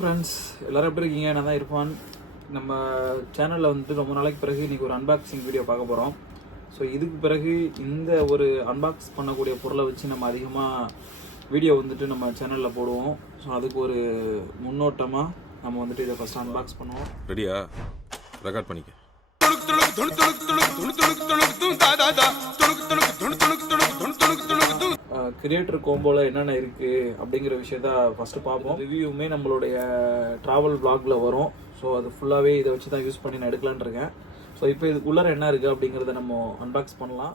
Friends எல்லோரும் எப்படி இருக்கீங்க? நான் தான் இர்ஃபான். நம்ம சேனலில் வந்துட்டு ரொம்ப நாளைக்கு பிறகு இன்றைக்கி ஒரு அன்பாக்சிங் வீடியோ பார்க்க போகிறோம். ஸோ இதுக்கு பிறகு இந்த ஒரு அன்பாக்ஸ் பண்ணக்கூடிய பொருளை வச்சு நம்ம அதிகமாக வீடியோ வந்துட்டு நம்ம சேனலில் போடுவோம். ஸோ அதுக்கு ஒரு முன்னோட்டமாக நம்ம வந்துட்டு இதை ஃபஸ்ட்டு அன்பாக்ஸ் பண்ணுவோம். ரெடியா? ரெக்கார்ட் பண்ணிக்க. கிரியேட்டர் கோம்போவில் என்னென்ன இருக்குது அப்படிங்கிற விஷயத்த ஃபஸ்ட்டு பார்ப்போம். ரிவ்யூவுமே நம்மளுடைய ட்ராவல் வ்ளாகில் வரும். ஸோ அது ஃபுல்லாகவே இதை வச்சு தான் யூஸ் பண்ணி நான் எடுக்கலான்னு இருக்கேன். ஸோ இப்போ இதுக்குள்ளார என்ன இருக்குது அப்படிங்கிறத நம்ம அன்பாக்ஸ் பண்ணலாம்.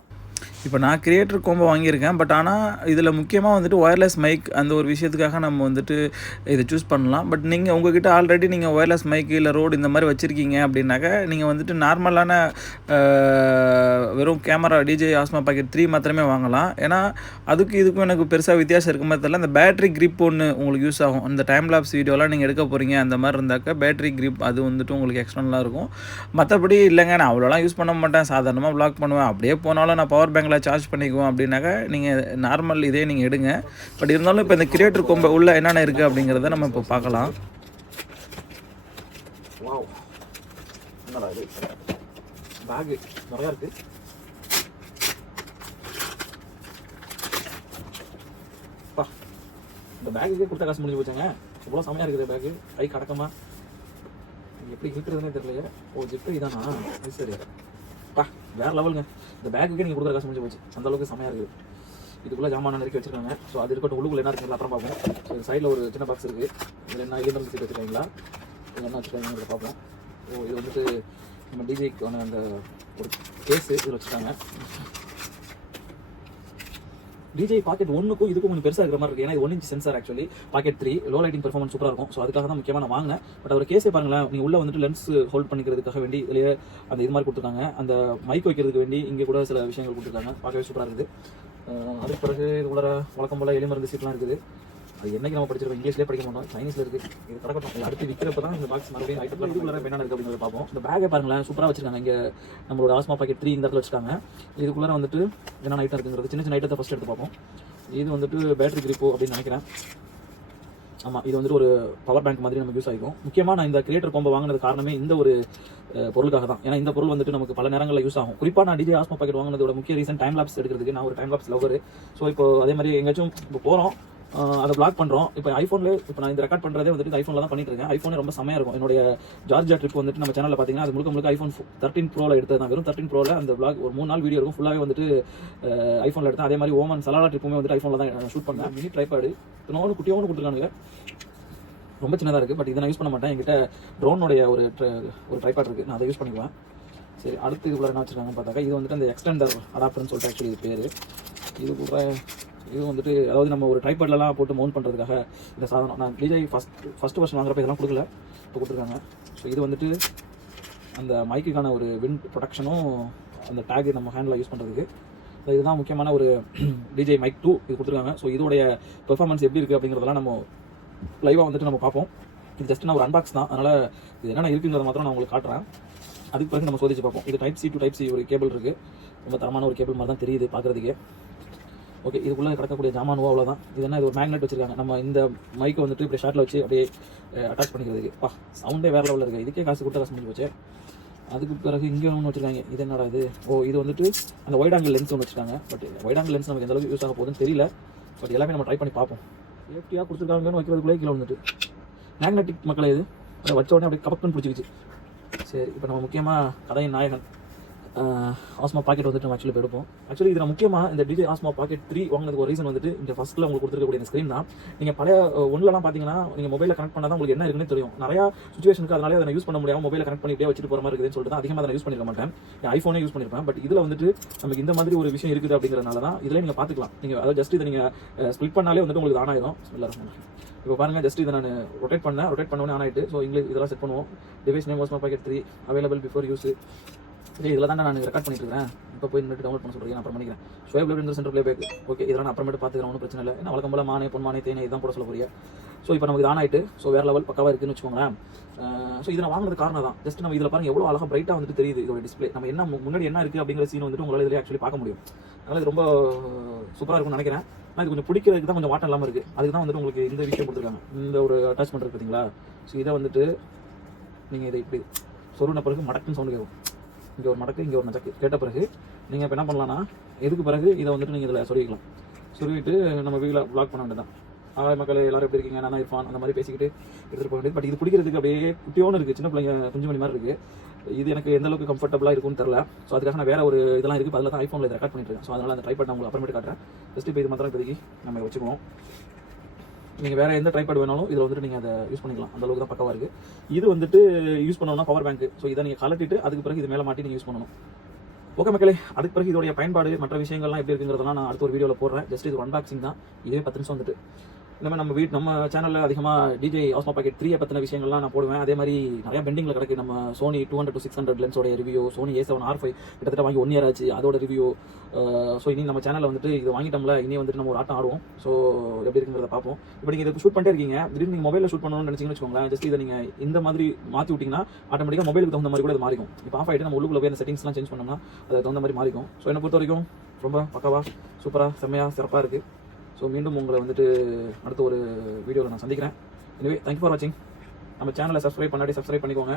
இப்போ நான் கிரியேட்டர் கோம்போ வாங்கியிருக்கேன். பட் ஆனால் இதில் முக்கியமாக வந்துட்டு ஒயர்லெஸ் மைக் அந்த ஒரு விஷயத்துக்காக நம்ம வந்துட்டு இதை சூஸ் பண்ணலாம். பட் நீங்கள் உங்ககிட்ட ஆல்ரெடி நீங்கள் ஒயர்லெஸ் மைக் இல்லை ரோடு இந்த மாதிரி வச்சுருக்கீங்க அப்படின்னாக்கா நீங்கள் வந்துட்டு நார்மலான வெறும் கேமரா டிஜே ஆஸ்மா பாக்கெட் 3 மாத்திரமே வாங்கலாம். ஏன்னா அதுக்கு இதுக்கும் எனக்கு பெருசாக வித்தியாசம் இருக்க மாதிரி தெரியல. அந்த பேட்டரி கிரிப் ஒன்று உங்களுக்கு யூஸ் ஆகும். அந்த டைம் லாப்ஸ் வீடியோலாம் நீங்கள் எடுக்க போகிறீங்க அந்த மாதிரி இருந்தாக்கா பேட்டரி கிரிப் அது வந்துட்டு உங்களுக்கு எக்ஸ்டர்னலாக இருக்கும். மற்றபடி இல்லைங்க நான் அவ்வளோலாம் யூஸ் பண்ண மாட்டேன், சாதாரணமாக வ்ளாக் பண்ணுவேன், அப்படியே போனாலும் நான் பவர் பேங்கில் சார்ஜ் பண்ணிக்குவோம் அப்படின்னாக்கா நீங்கள் நார்மல் இதே நீங்கள் எடுங்க. பட் இருந்தாலும் இப்போ இந்த கிரியேட்டர் கோம்போ உள்ள என்னென்ன இருக்குது அப்படிங்கிறத நம்ம இப்போ பார்க்கலாம். வாவ், என்னடா இது பேகு நிறையா இருக்குது. இந்த பேக்குக்கே கொடுத்த காசு முடிஞ்சு போச்சாங்க. இவ்வளோ செமையாக இருக்குது பேக்கு. கை கடக்கமா எப்படி இருக்கிறதுனே தெரியலையே. ஓ ஜிப்பு இதானா? இது சரி வேறு லெவலுங்க. இந்த பேக்குக்கே நீங்கள் கொடுக்குற காசு முடிஞ்சு போச்சு. அந்தளவுக்கு செமையாக இருக்குது. இதுக்குள்ளே ஜாமான நெருக்கி வச்சுருக்காங்க. ஸோ அது இருக்கட்டும், உள்ளுக்குள்ள என்ன இருக்குங்களா அப்புறம் பார்ப்போம். ஸோ இது சைடில் ஒரு சின்ன பாக்ஸ் இருக்குது. இதில் என்ன இயந்திரம் சீட் வச்சுருக்காங்களா, இதில் என்ன வச்சுருக்காங்கிறத பார்ப்போம். ஓ இது வந்துட்டு நம்ம டிஜேக்கான அந்த ஒரு கேஸு இதில் வச்சுருக்காங்க. டிஜே பாக்கெட் 1க்கும் இதுக்கும் கொஞ்சம் பெருசாக இருக்கிற மாதிரி இருக்குது. ஏன்னா இது 1 inch sensor. Actually pocket 3 low lighting performance சூப்பராக இருக்கும். ஸோ அதுக்காக தான் முக்கியமாக நான் வாங்கினேன். பட் ஒரு கேஸே பாருங்களேன், நீங்கள் உள்ளே வந்துட்டு லென்ஸ் ஹோல்ட் பண்ணிக்கிறதுக்காக வேண்டி இதுலேயே அந்த இது மாதிரி கொடுத்துருக்காங்க. அந்த மைக் வைக்கிறதுக்கு வேண்டி இங்கே கூட சில விஷயங்கள் கொடுத்துருக்காங்க. பார்க்கவே சூப்பராக இருக்குது. அதுக்கு பிறகு இது உள்ள வழக்கம் போல் எலி மருந்து சீட்லாம் இருக்குது. அது என்னைக்கு நம்ம படிச்சிருக்கோம், இங்கிலீஷ்லேயே படிக்க மாட்டோம், சைனீஸில் இருக்குது. இது கிடக்கட்டும். அடுத்து விற்கிறப்ப தான் இந்த பாக்ஸ் மறுபடியும் ஐட்டத்தில் இதுக்குள்ள என்ன இருக்குது அப்படிங்கிறத பார்ப்போம். இந்த பேக்கை பாருங்களேன், சூப்பராக வச்சிருக்காங்க. இங்கே நம்மளோட ஆஸ்மா பாக்கெட் 3 இந்த இடத்துல வச்சுருக்காங்க. இதுக்குள்ளே வந்துட்டு என்னென்ன ஐட்டம் இருக்குங்கிறது சின்ன சின்ன ஐட்டத்தை ஃபஸ்ட் எடுத்து பார்ப்போம். இது வந்துட்டு பேட்டரி கிரிப்போ அப்படின்னு நினைக்கிறேன். ஆமாம், இது வந்துட்டு ஒரு பவர் பேங்க் மாதிரி நமக்கு யூஸ் ஆகிக்கும். முக்கியமாக நான் இந்த கிரியேட்டர் கோம்போ வாங்கினது காரணமே இந்த ஒரு பொருளுக்காக தான். ஏன்னா இந்த பொருள் வந்துட்டு நமக்கு பல நேரங்களில் யூஸ் ஆகும். குறிப்பாக நான் டிஜே ஆஸ்மா பாக்கெட் வாங்கினதோட முக்கிய ரீசன் டைம் லாப்ஸ் எடுக்கிறதுக்கு. நான் ஒரு டைம் லாப்ஸ் லவர். ஸோ இப்போ அதே மாதிரி எங்கேயாச்சும் இப்போ போகிறோம், அதை பிளாக் பண்ணுறோம். இப்போ ஐஃபோனில் இப்போ நான் இந்த ரெக்கார்ட் பண்ணுறதே வந்துட்டு ஐஃபோனில் தான் பண்ணிட்டு இருக்கேன். ஐஃபோனே ரொம்ப செமையாக இருக்கும். என்னுடைய ஜார்ஜியா ட்ரிப் வந்துட்டு நம்ம சேனலில் பார்த்தீங்கன்னா அது முழுக்க ஐஃபோன் 13 ப்ரோவில் எடுத்தது தான். வெறும் 13 ப்ரோவில் அந்த பிளாக் ஒரு 3 நாள் வீடியோ இருக்கும். ஃபுல்லாகவே வந்துட்டு ஐஃபோனில் எடுத்தேன். அதே மாதிரி ஓமன் சலாலா ட்ரிப்புமே வந்துட்டு ஐஃபோனில் தான் ஷூட் பண்ணேன். மினி ட்ரைபாடு இன்னொன்று குட்டியோன்னு கொடுத்துருக்கானுங்க. ரொம்ப சின்னதாக இருக்குது. பட் இதை நான் யூஸ் பண்ண மாட்டேன். என்கிட்ட ட்ரோனுடைய ஒரு ட்ரைபாட் இருக்குது, நான் அதை யூஸ் பண்ணிக்குவேன். சரி, அடுத்து இதுக்குள்ள என்ன வச்சுருக்காங்கன்னு பார்த்தாக்கா இது வந்துட்டு அந்த எக்ஸ்டெண்டர் அடாப்டர்னு சொல்லிட்டு ஆக்சுவலி இது பேர். இது கூட இது வந்துட்டு அதாவது நம்ம ஒரு ட்ரைபாட்லலாம் போட்டு மவுண்ட் பண்ணுறதுக்காக இந்த சாதனம். நான் டிஜே ஃபஸ்ட்டு வருஷம் வாங்குறப்ப இதெல்லாம் கொடுக்கல, இப்போ கொடுத்துருக்காங்க. ஸோ இது வந்துட்டு அந்த மைக்குக்கான ஒரு விண்ட் ப்ரொடக்ஷனும் அந்த டேக் நம்ம ஹேண்டில் யூஸ் பண்ணுறதுக்கு. இதுதான் முக்கியமான ஒரு டிஜே மைக் 2 இது கொடுத்துருக்காங்க. ஸோ இதோடைய பெர்ஃபார்மன்ஸ் எப்படி இருக்குது அப்படிங்கிறதெல்லாம் நம்ம லைவாக வந்துட்டு நம்ம பார்ப்போம். இது ஜஸ்ட் நான் ஒரு அன்பாக்ஸ் தான், அதனால் இது என்னென்ன இருக்குங்கிறத மாத்திரம் நான் உங்களுக்கு காட்டுறேன். அதுக்கு பிறகு நம்ம சோதிச்சு பார்ப்போம். இது type C to type C ஒரு கேபிள் இருக்குது. ரொம்ப தரமான ஒரு கேபிள் மாதிரி தான் தெரியுது பார்க்குறதுக்கே. ஓகே, இதுக்குள்ளே கிடக்கக்கூடிய ஜாமானுவோ அவ்வளோதான். இது என்ன, இது ஒரு மேக்னெட் வச்சுருக்காங்க. நம்ம இந்த மைக்கை வந்துட்டு இப்படி ஷார்ட்டில் வச்சு அப்படியே அட்டாச் பண்ணிக்கிறதுக்கு. சவுண்டே வேறு லெவலில் இருக்குது. இதுக்கே காசு முடிஞ்சு போச்சு. அதுக்கு பிறகு இங்கே ஒன்று வச்சுருக்காங்க. இது என்னடா இது? ஓ இது வந்துட்டு அந்த ஒயிட் ஆங்கிள் லென்ஸ் ஒன்று வச்சுருக்காங்க. பட் ஒயிட் ஆங்கிள் லென்ஸ் நமக்கு எந்த அளவுக்கு யூஸ் ஆக போகுதுன்னு தெரியல. பட் எல்லாமே நம்ம ட்ரை பண்ணி பார்ப்போம். சேஃப்டியாக கொடுத்துருக்காங்கன்னு வைக்கிறதுக்குள்ளே கீழே வந்துட்டு மேக்னெட்டிக் மக்களை இது அதை வச்ச உடனே அப்படியே கபக்குன்னு பிடிச்சிக்கிச்சு. சரி, இப்போ நம்ம முக்கியமாக கதையின் நாயகன் ஆஸ்மா பாக்கெட் வந்துட்டு நம்ம ஆக்சுவலி எடுப்போம். ஆக்சுவலி இதில் முக்கியமாக இந்த டிஜே ஆஸ்மா பாக்கெட் 3 வாங்கினதுக்கு ஒரு ரீசன் வந்துட்டு இந்த ஃபஸ்ட்டில் உங்களுக்கு கொடுத்துருக்கக்கூடிய இந்த ஸ்க்ரீன் தான். நீங்கள் பழைய ஒன்றுலாம் பார்த்தீங்கன்னா நீங்கள் மொபைலில் கனெக்ட் பண்ணால் தான் உங்களுக்கு என்ன இருக்குன்னு தெரியும். நிறையா சுச்சுவேஷனுக்கு அதனால அதை யூஸ் பண்ண முடியாமல் மொபைலில் கனெக்ட் பண்ணி இப்படியே வச்சுட்டு போகிற மாதிரி இருக்குதுன்னு சொல்லிட்டு அதிகமாக அதை யூஸ் பண்ணிருக்க மாட்டேன். ஐஃபோனே யூஸ் பண்ணியிருப்பேன். பட் இதில் வந்துட்டு நமக்கு இந்த மாதிரி ஒரு விஷயம் இருக்குது அப்படிங்கிறதுனால தான் இதில் நீங்கள் பார்த்துக்கலாம். நீங்கள் அதாவது ஜஸ்ட் இதை நீங்கள் ஸ்ப்ளிட் பண்ணாலே வந்துட்டு உங்களுக்கு ஆன் ஆயிடும். எல்லாரும் இப்போ பாருங்கள், ஜஸ்ட் இதை நான் ரொட்டேட் பண்ணோன்னே ஆன் ஆகிட்டு. ஸோ இங்கிலீஷ் இதெல்லாம் செட் பண்ணுவோம். Device name Osmo pocket 3 available before use. சரி இதில் தான் நான் ரெக்கார்ட் பண்ணிட்டு இருக்கேன். இப்போ போய் நின்று டவுன்லோட் பண்ண சொல்கிறேன், நான் அப்புறம் பண்ணிக்கிறேன். ஷோயப் லேப்ல சென்டர் ப்ளே பேக். ஓகே, இதெல்லாம் நான் அப்புறமேட்டு பார்த்துக்கிறேன், ஒன்றும் பிரச்சனை இல்லை. ஏன்னா வழக்கம் போல மானே பொன்மானே தேனே இதுதான் போட சொல்ல போறியா. ஸோ இப்போ நமக்கு இது ஆன் ஆகிட்டு, ஸோ வேறு லெவல் பக்காவாக இருக்குன்னு வச்சுக்கோங்களேன். ஸோ இதை நான் வாங்குறது காரணம் தான். ஜஸ்ட் நம்ம இதில் பாருங்கள் எவ்வளோ அழகாக பிரைட்டாக வந்துட்டு தெரியுது இதோட டிஸ்பிளே. நம்ம என்ன முன்னாடி என்ன இருக்குது அப்படிங்கிற சீன் வந்துட்டு உங்களால் இதில் ஆக்சுவலி பார்க்க முடியும். அதனால் இது ரொம்ப சூப்பராக இருக்கும்னு நினைக்கிறேன். ஆனால் இது கொஞ்சம் பிடிக்கிறதுக்கு தான் கொஞ்சம் வாட்டம் இல்லாமல் இருக்குது. அதுக்கு தான் வந்துட்டு உங்களுக்கு இந்த விஷயம் கொடுத்துருக்காங்க, இந்த ஒரு அட்டாச்மெண்ட் இருக்குது பார்த்தீங்களா. ஸோ இதை வந்துட்டு நீங்கள் இதை இப்படி சொருன பிறகு மடக்குன்னு சவுண்டு கேட்கும். இங்கே ஒரு மடக்கு, இங்கே ஒரு நச்சக்கு கேட்ட பிறகு நீங்கள் இப்போ என்ன பண்ணலான்னா, எதுக்கு பிறகு இதை வந்துட்டு நீங்கள் இதில் சொருவிக்கலாம். சொருவிட்டு நம்ம வீட்டில் வ்ளாக் பண்ண வேண்டியதான். மக்கள் எல்லாரும் எப்படி இருக்கீங்க, நான் தான் இர்ஃபான், அந்த மாதிரி பேசிக்கிட்டு எடுத்துகிட்டு போக வேண்டியது. பட் இது பிடிக்கிறதுக்கு அப்படியே குட்டியோன்னு இருக்குது, சின்ன பிள்ளைங்க குஞ்சு மணி மாதிரி இருக்குது. இது எனக்கு எந்த அளவுக்கு கம்ஃபர்டபுளாக இருக்கும்னு தெரியல. ஸோ அதுக்காக நான் வேறு ஒரு இதெல்லாம் இருக்குது, அதில் தான் ஐஃபோனில் இதை ரெக்கார்ட் பண்ணிட்டு இருக்கேன். ஸோ அதனால் அந்த ட்ரைபாட் நான் உங்களுக்கு அப்புறமேட்டு காட்டுறேன். ஜஸ்ட் இப்போ இது மாத்திரம் இப்போதைக்கு நம்ம வச்சுக்குவோம். நீங்கள் வேறு எந்த ட்ரைபாட் வேணாலும் இதில் வந்துட்டு நீங்கள் அதை யூஸ் பண்ணிக்கலாம், அந்த அளவுக்கு தான் பக்கவாக இருக்குது. இது வந்துட்டு யூஸ் பண்ணணும்னா பவர் பேங்க். ஸோ இதை நீங்கள் கலட்டிட்டு அதுக்கு பிறகு இது மேலே மாட்டி நீங்கள் யூஸ் பண்ணணும். ஓகே மக்களே, அதுக்கு பிறகு இதோடைய பயன்பாடு மற்ற விஷயங்கள்லாம் எப்படி இருக்குங்கிறதெல்லாம் நான் அடுத்த ஒரு வீடியோவில் போடுறேன். ஜஸ்ட் இது அன்பாக்சிங் தான், இதே 10 நிமிஷம் வந்துட்டு. இந்த மாதிரி நம்ம சேனலில் அதிகமாக டிஜே ஆஸ்மா பாக்கெட் 3 பற்றின விஷயங்கள்லாம் நான் போடுவேன். அதே மாதிரி நிறையா பெண்டிங்கில் கிடக்கு. நம்ம சோனி 200 to 600 லென்ஸோட ரிவ்யூ, சோனி A7 R5 கிட்டத்தட்ட வாங்கி 1 year ஆச்சு, அதோட ரிவ்யூ. ஸோ இனி நம்ம சேனலில் வந்துட்டு இது வாங்கிட்டோம்ல, இனி வந்துட்டு நம்ம ஒரு ஆட்டம் ஆடுவோம். ஸோ எப்படி இருக்குங்கிறத பார்ப்போம். இப்போ நீங்கள் இதை ஷூட் பண்ணிட்டே இருக்கீங்க, திடீர்னு நீங்கள் மொபைலில் ஷூட் பண்ணணும்னு நினச்சிங்கன்னு வச்சுக்கோங்களேன். ஜஸ்ட் இதை நீங்கள் இந்த மாதிரி மாற்றி விட்டிங்கன்னா ஆட்டோமேட்டிக்காக மொபைலுக்கு தகுந்த மாதிரி கூட இது மாறிக்கும். இப்போ ஆஃப் ஆகிட்டு நம்ம உள்ளுக்குள்ள போய் அந்த செட்டிங்ஸ்லாம் சேஞ்ச் பண்ணோம்னா அதுக்கு தகுந்த மாதிரி மாறிக்கும். ஸோ என்னை பொறுத்த வரைக்கும் ரொம்ப பக்காவாக சூப்பராக செம்மையாக சிறப்பாக இருக்குது. ஸோ மீண்டும் உங்களை வந்துட்டு அடுத்த ஒரு வீடியோவில் நான் சந்திக்கிறேன். எனவே தேங்க்யூ ஃபார் வாட்சிங். நம்ம சேனலை சப்ஸ்கிரைப் பண்ணாடி சப்ஸ்கிரைப் பண்ணிக்கோங்க.